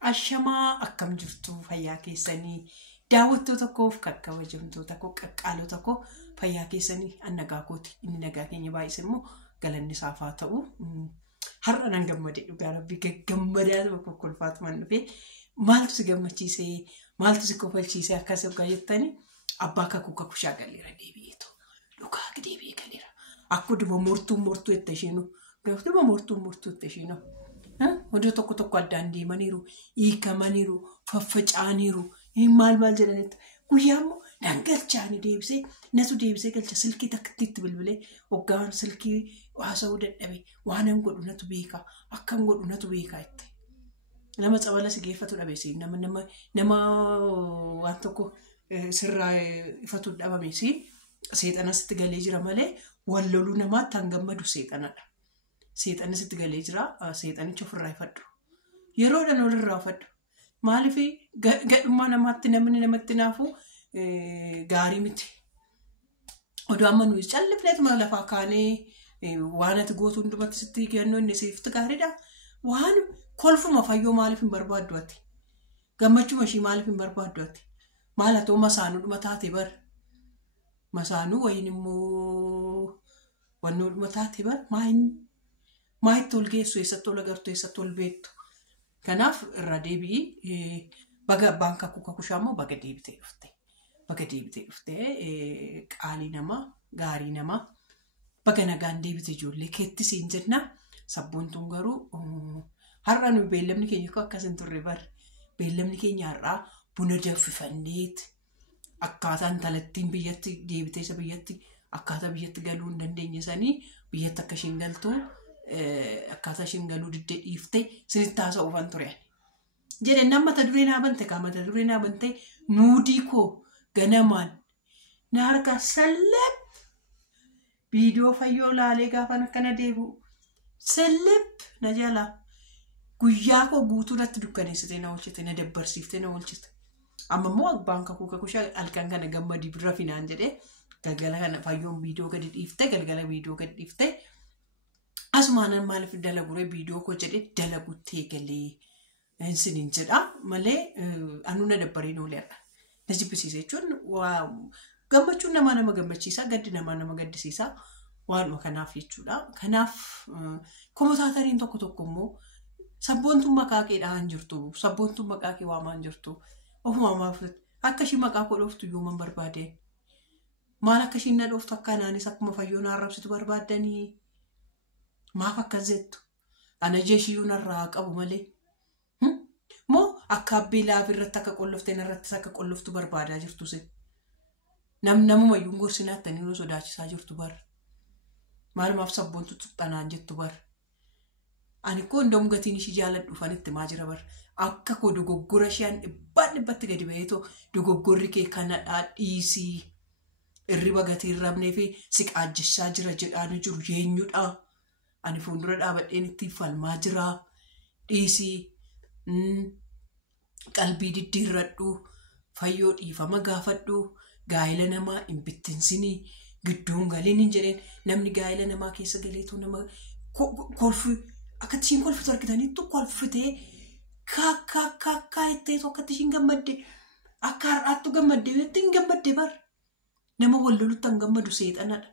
Ashamaa akkam jirtu fayyaa keessanii daawwattoota koof kakkabajamtoota koo qaqqaalota koo fayyaa keessanii annagaa kooti inni nagaa keenya baay'isee immoo galanni isaaf haa ta'u har'a nan gammadee dhugaa rabbi gaggammadaa tokko kolfaatu man dhufee maaltu si gammachiisee maaltu si kofalchiisee akkas ogaa jettanii abbaa kakuu shaagaleera deebi'eetu dhugaa deebi'ee galeera akkuma mortuu itti ishiinu gaafuma mortuu itti ishiinu. Oduu tokko addaan deemaniiru hiikamaniiru faffacaaniiru maal jedhanitti guyyaa immoo dangalchaanii deebisee natu deebisee galcha silkii takkatti bilbilee hoggaan silkii haasa'uu dadhabe waan hin godhu natu beekaa akka hin godhu natu beekaa itti nama cabala si geeffatu dhabeesi nama waan tokko sirraa ifatu dhabameesi seexanasitti galee jira malee walloluu namaatti hangammadu seexanadha. Seexanni sitti galee jira. Seexanicha ofirraa ifadhu. Yeroodhaan olirraa ifadhu. Maaliif gadhummaa namatti naafu gaarii miti. Oduu amma nuyi callifneetuma lafaa kaanee waan ati gootu hundumatti sitti kennuu inni siifti gaariidha. Waan kolfuma fayyoo maaliif hin barbaaddu ati? Gammachuma ishii maaliif hin barbaaddu ati? Maal haa ta'u masaanuudhuma taate bar? Masaanuu wayin immoo wannoodhuma taate bar? Maayitti ol geessu eessatti ol agartu eessatti ol beektu. Kanaaf irra deebi'ii baga abbaan kakuu shaammoo baga deebitee dhufte. Baga deebitee dhufte qaalii namaa gaarii namaa baga nagaan deebite ijoollee keetti siin jenna. Sabboontuun garuu har'a nuyi beellamni keenya akkas hin turre bar. Beellamni keenya har'aa buna danfifanneet akkaataa intalattiin biyyatti deebitee isa biyyatti akkaataa biyyatti galuu hin dandeenye sanii biyyatti akka isheen galtu. Akkaataa isheen galuu diddee dhiiftee sinitti haasa'uufan ture. Jedhe nama mata duree naa bante nuudii koo ganamaan na harkaa sallab viidiyoo fayyoo laalee gaafan akkana deebi'u sallab na jala guyyaa koo guutuu natti dukkaneessitee na oolchite na dabbarsiiftee na oolchite. Amma immoo abbaan kakuu halkan kana gammadii birra finaan jedhee galgala kana fayyoon viidiyoo gadi dhiiftee galgala viidiyoo gadi dhiiftee. Asumaanan maaliif dalaguree viidiyoo koo jedhee dalaguttee galee insiniin jedha malee anu na dabbareen ooleerra. Na jibbisiisa jechuun gammachuun nama gammachiisa gaddi nama gaddisiisa waanuma kanaaf jechuudha. Kanaaf komotaatariin tokko immoo sabboontuun maqaa kee dhahan jirtu sabboontuun maqaa kee waamaan jirtu ofumaamaaf akka ishii maqaa koo dhooftu iyyuu man barbaadeen maal akka ishiin na dhooftu akkanaanis akkuma fayyoon arrabsitu barbaadanii. Maaf akkas jettu ana jeeshiyuu narraa qabu malee moo akka abbii laafi irratti akka qolloftee narrattis akka qolloftu barbaadaa jirtu se namumayyuu gorsinaatti nu sodaachisaa jirtu bar maalumaaf sabboontu tuxxanaan jettu bar ani koo indoom gatiin ishii jaaladhu fanitti maa jira bar akka koo dogoggora isheen dhibbatti gadi ba'eetoo dogoggorri kee kanadhaa dhiisii irriba gatii hin rabnee fi si qaajjishaa jira jedhaanu jiru eenyudha. Ani fuuldura dhaabadheen ittiin falmaa jira. Dhiisii qalbii diddiirradhu fayyoo dhiifama gaafadhu gaa'ela namaa hin bittinsinii gidduun galiin hin jedheen namni gaa'ela namaa keessa galeetu nama kolfu akkatti ishiin kolfitu argitaniittu kolfitee kaakkaa itteetu akkatti ishiin gammadde akka har'aattu gammadde yoo hin gammadde bar nama wal lolutti hin gammadu seexanadha.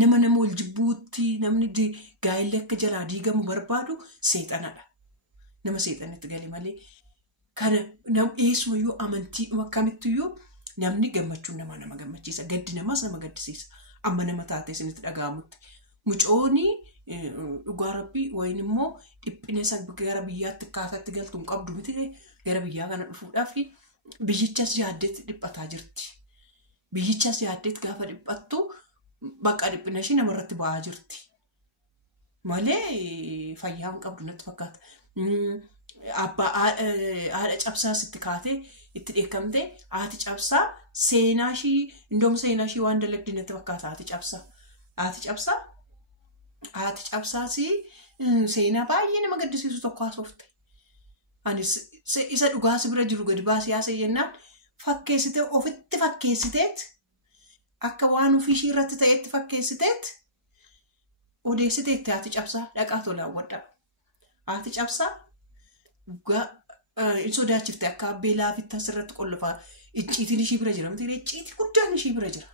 Nama wal jibbuutti namni gaa'elli akka jalaa diigamu barbaadu seexanadha. Nama seexanitti gali malee kana eessumayyuu amantii akkamittiyyuu namni gammachuun nama gammachiisa. Gaddi namaas nama gaddisiisa. Amma nama taatee isinitti dhaga'amutti. Mucoonii dhugaa rabbii wayin immoo dhiphina isa gara biyyaatti akkaataatti galtu hin qabdu miti gara biyyaa kana dhufuudhaaf biyyichas yaaddeetti dhiphataa jirti. Biyyichas yaaddeetti gaafa dhiphattu. Bakka dhiphina ishii namarratti ba'aa jirti. Malee fayyaa hin qabdu natti fakkaata. Haadha cabsaa sitti kaatee itti dheekkamtee haati cabsaa seenaa ishii waan dalagdi natti fakkaata haati cabsaa. Haati cabsaas seenaa baay'ee nama gaddisiisu tokko haasofte. Anis isa dhugaas bira jiru gadi baasee haasa'e jennaan fakkeessitee ofitti fakkeessiteet. Akka waan ofii irratti ta'etti fakkeessiteet odeessiteetti haati cabsaa dhaqaa tola awwadha. Haati cabsaa sodaachifte akka beelaa fitta sirratti qollofaa icciitiin ishii bira jira miti icciitii guddaan ishii bira jira.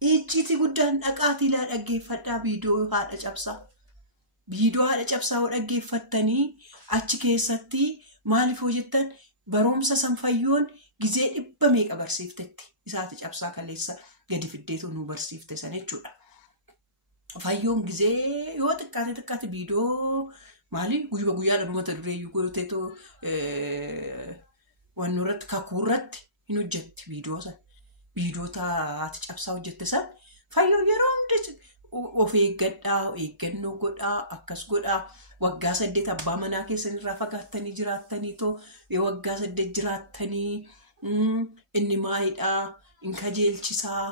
Icciitii guddaan dhaqaatii laa dhaggeeffadhaa viidiyoo haadha cabsaa. Viidiyoo haadha cabsaa oo dhaggeeffattanii achi keessatti maaliif hojjettan barumsa sanfayyoon gizee 100 meeqa barsiiftetti isaati cabsaa kaleessa gadi fiddeetu nu barsiifte san jechuudha. Fayyoon gizee yoo xiqqaate viidiyoo maali guyyaa dhumata dureeyyuu gooteetoo wannoorratti kakuurratti hin hojjetti viidiyoo san. Viidiyoota haati cabsaa hojjette san fayyoo yeroo hundi of eeggannoo godhaa akkas godhaa. Waggaa 8 abbaa manaa keessanirraa fagaattanii jiraattanii too waggaa 8 jiraattanii inni maalidhaa in kajeelchisaa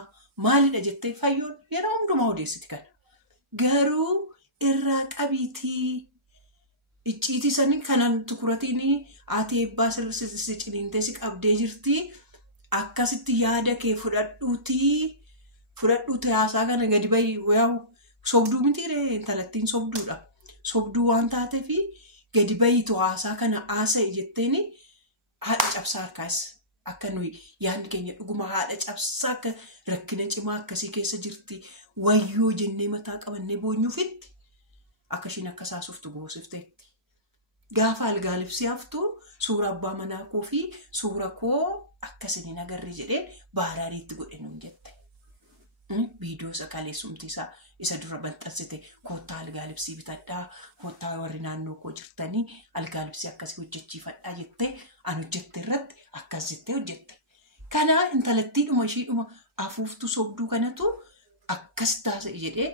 maalidha jettee fayyoon yeroo hundumaa odeessiti kana. Garuu irraa qabiitii icciitii sanii kanan tukuratiin ati eebbaa sirriitti ciniintee si qabdee jirti. Akkasitti yaada kee fudhadhuutii haasaa kana gadi bayi wayaa'u sobduu mitiiree intalattiin sobduudha. Sobduu waan taateefi gadi bayiitu haasaa kana haasa'e jetteeni haadha cabsaa harkaas akka nuyi yaadni keenya dhuguma haadha cabsaa akka rakkina cimaa akkasii keessa jirti wayyoo jennee mataa qabannee boonyuufitti akka ishiin akka saasuftu goosifteetti. Gaafa algaalibsii haftu suura abbaa manaa koo fi suura koo akkasiniin agarree jedheen baaraariitti godhe nuun jette. Viidiyoo sakaleessumtiisaa isa dura banxansite koottaa algaalibsii bitadhaa koottaa warri naannoo koo jirtanii algaalibsii akkasii hojjechiifadhaa jettee an hojjette irratti akkas jettee hojjette. Kana intalattiidhuma ishiidhuma afuuftu sobduu kanatu akkas taasise jedhee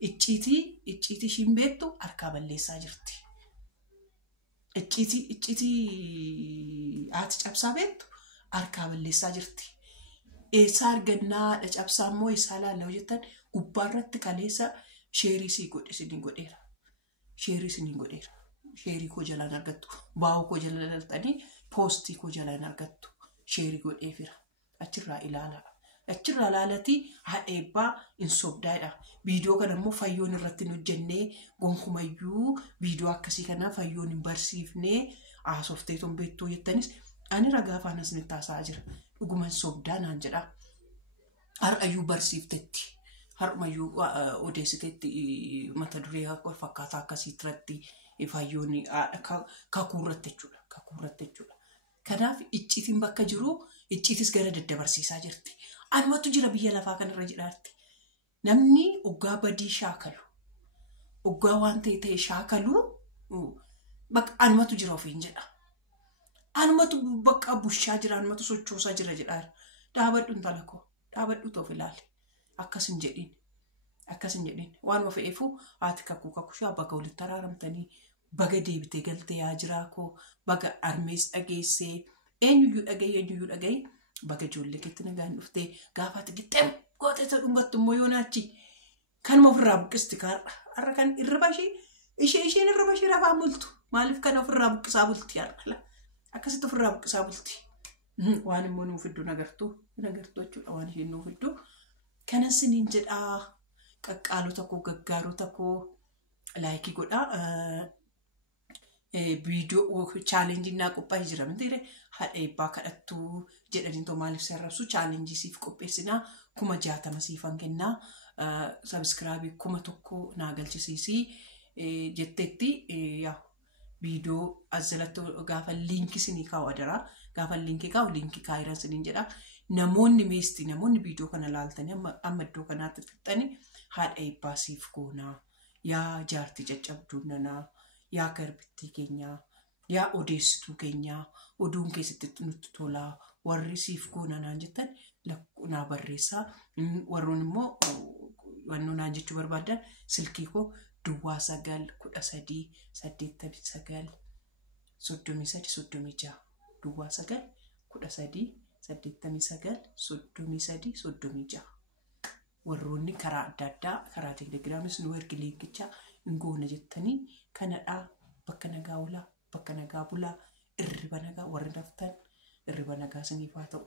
icciitii ishiin beektu harkaa balleessaa jirti. Icciitii haati cabsaa beektu harkaa balleessaa jirti. Eessaa argannaa haadha cabsaa immoo eessaa laallaa hojjettan gubbaarratti kaleessa sheerii sii godhe siniin godheera. Sheerii koo jalaan argattu. Baa'oo koo jala laltanii poostii koo jalaan argattu. Sheerii godheefira. Achirraa ilaalaa. Achirraa ilaalatii haadha eebbaa hin sobdaadha. Viidiyoo kana immoo fayyoon irratti hin hojjennee gonkumayyuu viidiyoo akkasii kanaa fayyoon hin barsiifnee haasoftee ton beektuu jettanis ani ragaa faanas ni taasisaa jira. Dhuguman sobdaa naan jedha. Har'ayyuu barsiiftetti. Har'umayyuu odeessitetti mata duree fakkaataa akkasii irratti fayyoon kakuurratti jechuudha. Kanaaf icciitiin bakka jiru icciitis gara daddabarsiisaa jirti. Anumatu jira biyya lafaa kanarra jedhaatti. Namni oggaa badii shaakalu. Oggaa waan ta'e shaakalu bakka anumatu jira ofiin jedha. Anumatu bakka bushaa jira, anumatu sochoosaa jira jedhaa. Dhaabadhu intala koo. Dhaabadhu toof ilaali. Akkasin jedhin. Waanuma fe'eefu haati kakuu baga walitti araaramtanii baga deebitee galtee yaa jiraa koo baga armees dhageessee eenyuyyuu dhagaye baga ijoollee keetti nagaan dhuftee gaafaati gixxeem gooteessa dhungattu immoo yoo naachi kanuma ofirraa buqqisti har'a kan irriba isheen irriba ishee rafaa bultu maaliif kan ofirraa buqqisaa bulti har'a akkasitti ofirraa buqqisaa bulti waan immoo nuuf iddoo nagartuu jechuudha waan isheen nuuf iddoo kanas niin jedhaa qaqqaalota koo gaggaarota koo laayikii godhaa. Viidiyoo chaalenjii naa qophaa'ee jira mitiire haadha eebbaa kadhattuu jedhanii too maaliif sarrabsu chaalenjii siif qopheessinaa 60,000 siifan kennaa sabiskiraabii 1,000 naa galchisiisii jetteetti viidiyoo azalatti gaafa liinkii sinii kaa'u adaraa gaafa liinkii kaa'u liinkii kaayiran siniin jedha namoonni viidiyoo kana laaltanii amma iddoo kanaatti fixxanii haadha eebbaa siif goonaa yaa jaartii caccabduun nanaa. Yaa garbittii keenyaa, yaa odeessituu keenyaa, oduun keessatti nutti tolaa, warri siif goonanaan jettan naa barreessaa. Warroon immoo wannoo naan jechuu barbaadan silkii koo Duwwaa 913 89 Duwwaa 913 89 warroonni karaa adda addaa karaa teelegiraamis nu ergi liinkichaa hin goona jettanii kanadhaa bakka nagaa ulaa bakka nagaa bulaa irriba nagaa warri raftan irriba nagaa siniif haa ta'u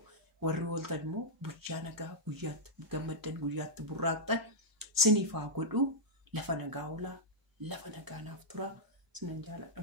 warri ooltan immoo bulchaa nagaa guyyaatti gammaddan guyyaatti burraaqxan siniif haa godhu lafa nagaa ulaa lafa nagaa naaf turaa sinan jaaladha.